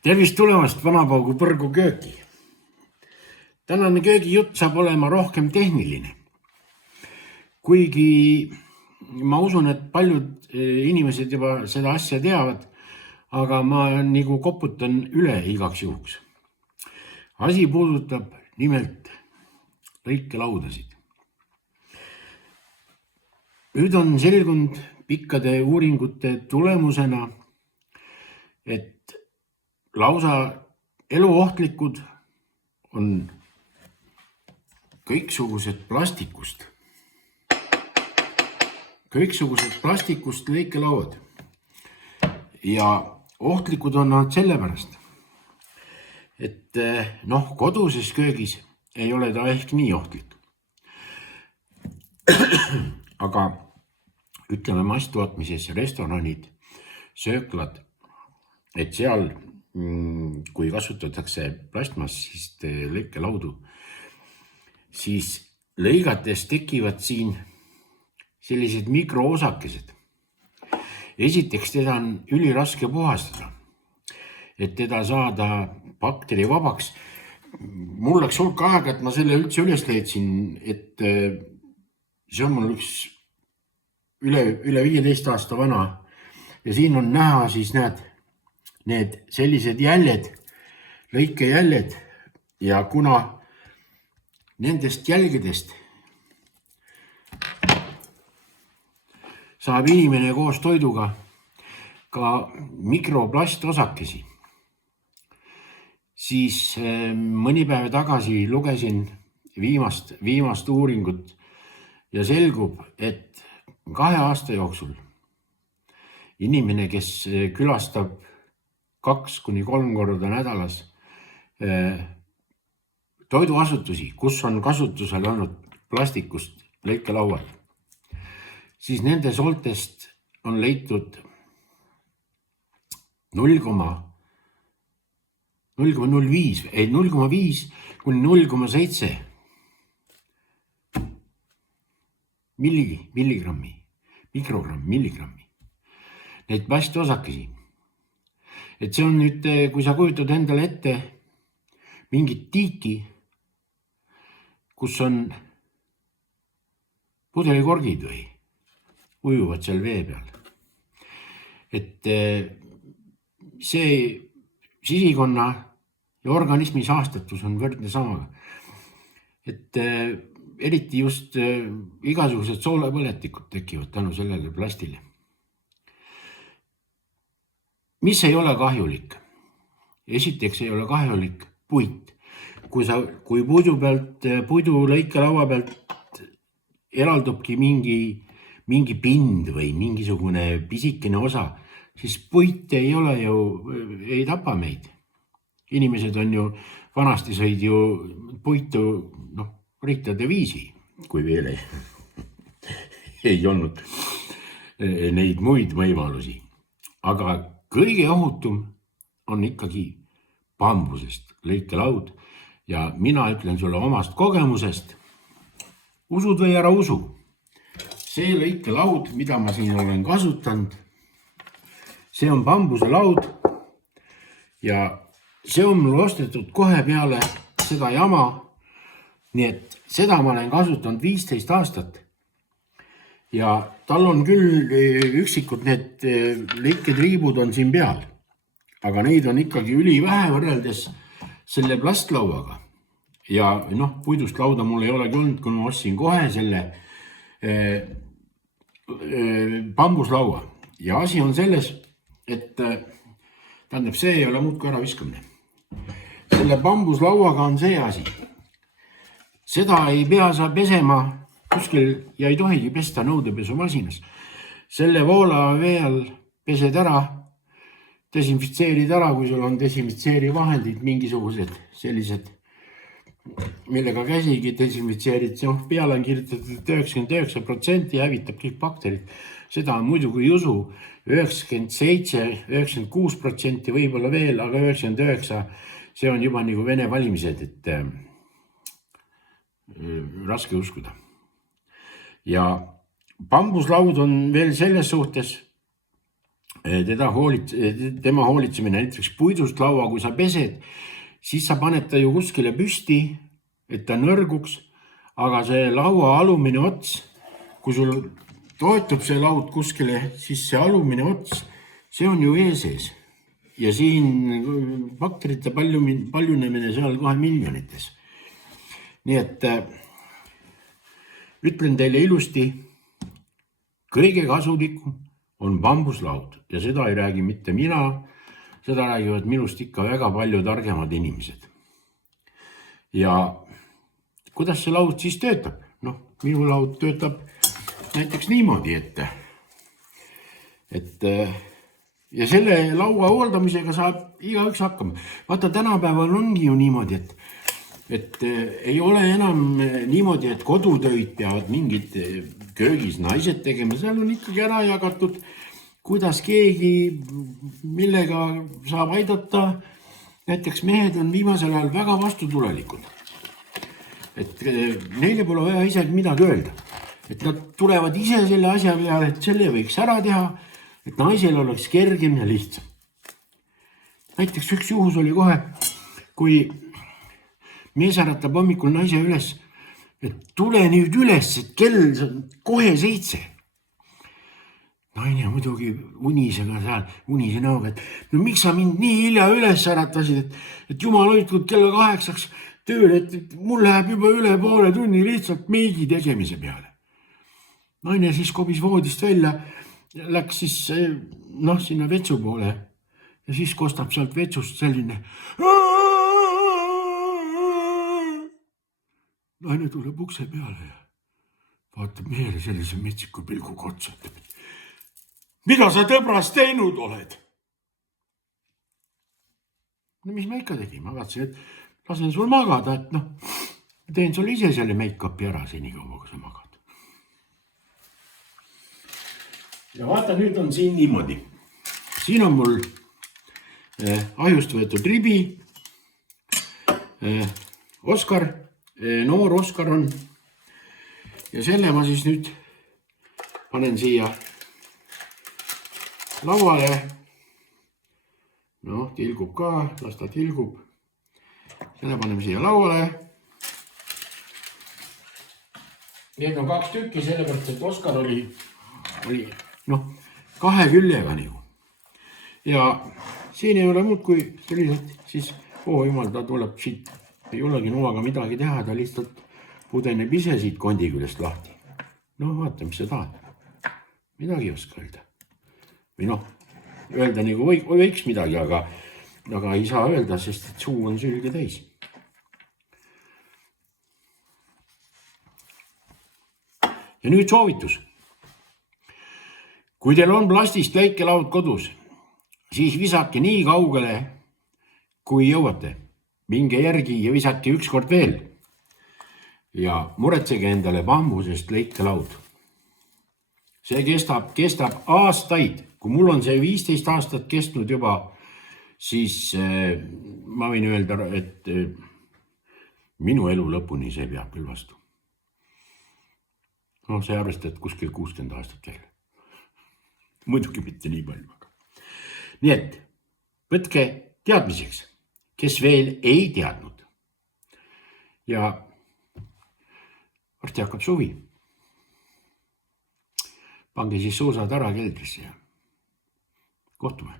Tervist tulemast Vanapaugu põrgu kööki. Tänane köögijutt saab olema rohkem tehniline. Kuigi ma usun, et paljud inimesed juba seda asja teavad, aga ma nagu koputan üle igaks juhuks. Asi puudutab nimelt lõikelaudasid. Nüüd on selgunud pikkade uuringute tulemusena, et lausa eluohtlikud on kõiksugused plastikust lõikelauad. Ja ohtlikud on nad sellepärast, et koduses köögis ei ole ta ehk nii ohtlik. Aga ütleme masstootmises, restoranid, sööklad, et seal, kui kasutatakse plastmassist lõikelaudu, siis lõigates tekivad siin sellised mikroosakesed. Esiteks teda on üliraske puhastada, et teda saada bakterivabaks. Mul läks hulk aega, et ma selle üldse üles leidsin, et see on mul üks üle 15 aasta vana ja siin on näha siis need sellised jäljed, lõikejäljed, ja kuna nendest jälgedest saab inimene koos toiduga ka mikroplastosakesi, siis mõni päev tagasi lugesin viimast uuringut ja selgub, et 2 aasta jooksul inimene, kes külastab 2-3 korda nädalas toiduasutusi, kus on kasutusel olnud plastikust lõikelauad, siis nende sooltest on leitud 0,05 kuni 0,7 mikrogrammi neid plastosakesi. Et see on nüüd, kui sa kujutad endale ette mingit tiiki, kus on pudelikorgid või ujuvad seal vee peal. Et see sisikonna ja organismi saastatus on võrdne samaga. Et eriti just igasugused soolepõletikud tekivad tänu sellele plastile. Mis ei ole kahjulik? Esiteks ei ole kahjulik puit. Kui puidu lõikelaua pealt eraldubki mingi pind või mingisugune pisikene osa, siis puit ei ei tapa meid. Inimesed on ju, vanasti sõid ju puitu rittade viisi, kui veel ei olnud neid muid võimalusi. Aga kõige ohutum on ikkagi bambusest lõikelaud ja mina ütlen sulle omast kogemusest, usud või ära usu. See lõikelaud, mida ma siin olen kasutanud, see on bambuselaud ja see on mul ostetud kohe peale seda jama. Nii et seda ma olen kasutanud 15 aastat ja tal on küll üksikud need lõiketriibud on siin peal, aga neid on ikkagi ülivähe võrreldes selle plastlauaga. Ja puidust lauda mul ei olegi olnud, kui ma ostsin kohe selle bambuslaua. Ja asi on selles, et tähendab, see ei ole muudkui ära viskamine. Selle bambuslauaga on see asi. Seda ei pea sa pesema kuskil ja ei tohigi pesta nõudepesumasinas. Selle voolava vee all pesed ära, desinfitseerid ära, kui sul on desinfitseerivahendid, mingisugused sellised, millega käsigi desinfitseerid. Peale on kirjutatud 99% hävitab kõik bakterid. Seda muidugi ei usu, 97-96% võib-olla veel, aga 99% see on juba nagu Vene valimised, et raske uskuda. Ja bambuslaud on veel selles suhtes tema hoolitsemine, näiteks puidust laua, kui sa pesed, siis sa paned ta ju kuskile püsti, et ta nõrguks, aga see laua alumine ots, kui sul toetub see laud kuskile, siis see alumine ots, see on ju vee sees ja siin bakterite paljunemine seal kohe miljonites. Nii et ütlen teile ilusti, kõige kasulikum on bambuslaud ja seda ei räägi mitte mina, seda räägivad minust ikka väga palju targemad inimesed. Ja kuidas see laud siis töötab? Noh, minu laud töötab näiteks niimoodi, et ja selle laua hooldamisega saab igaüks hakkama. Vaata, tänapäeval ongi ju niimoodi, et ei ole enam niimoodi, et kodutöid peavad mingid köögis naised tegema. Seal on ikkagi ära jagatud, kuidas keegi millega saab aidata. Näiteks mehed on viimasel ajal väga vastutulelikud. Et neile pole vaja isegi midagi öelda. Et nad tulevad ise selle asja peale, et selle võiks ära teha, et naisel oleks kergem ja lihtsam. Näiteks üks juhus oli kohe, kui mees äratab hommikul naise üles, et tule nüüd üles, et kell on kohe 7. Naine muidugi unisega seal, unise näoga, et no miks sa mind nii hilja üles äratasid, et jumal hoidkud kella 8 tööle, et mul läheb juba üle poole tunni lihtsalt meigi tegemise peale. Naine siis kobis voodist välja, läks siis sinna vetsu poole ja siis kostab sealt vetsust selline. Naine tuleb ukse peale ja vaatab mehele sellise metsiku pilguga otsa. Mida sa tõbras teinud oled? No mis ma ikka tegin? Ma vaatasin, et lasen sul magada, et teen sulle ise selle make-upi ära senikaua, kui sa magad. Ja vaata, nüüd on siin niimoodi. Siin on mul ahjust võetud ribi. Oskar, noor Oskar on. Ja selle ma siis nüüd panen siia lauale. No, tilgub ka, las ta tilgub. Selle paneme siia lauale. Need on 2 tükki, sellepärast, et Oskar oli 2 küljega nagu. Ja siin ei ole muud kui sellised, siis jumal, ta tuleb siit, ei olegi noaga midagi teha, ta lihtsalt pudeneb ise siit kondi küljest lahti. Vaata, mis sa tahad. Midagi ei oska öelda. Või öelda nagu võiks midagi, aga ei saa öelda, sest suu on sülge täis. Ja nüüd soovitus. Kui teil on plastist läikelaud kodus, siis visake nii kaugele, kui jõuate. Minge järgi ja visake ükskord veel. Ja muretsege endale bambusest läikelaud. See kestab aastaid. Kui mul on see 15 aastat kestnud juba, siis ma võin öelda, et minu elu lõpuni see peab küll vastu. See arvestad kuskil 60 aastat veel. Muidugi mitte nii palju. Nii et võtke teadmiseks, kes veel ei teadnud. Ja varsti hakkab suvi. Pange siis suusad ära keldrisse ja kohtume.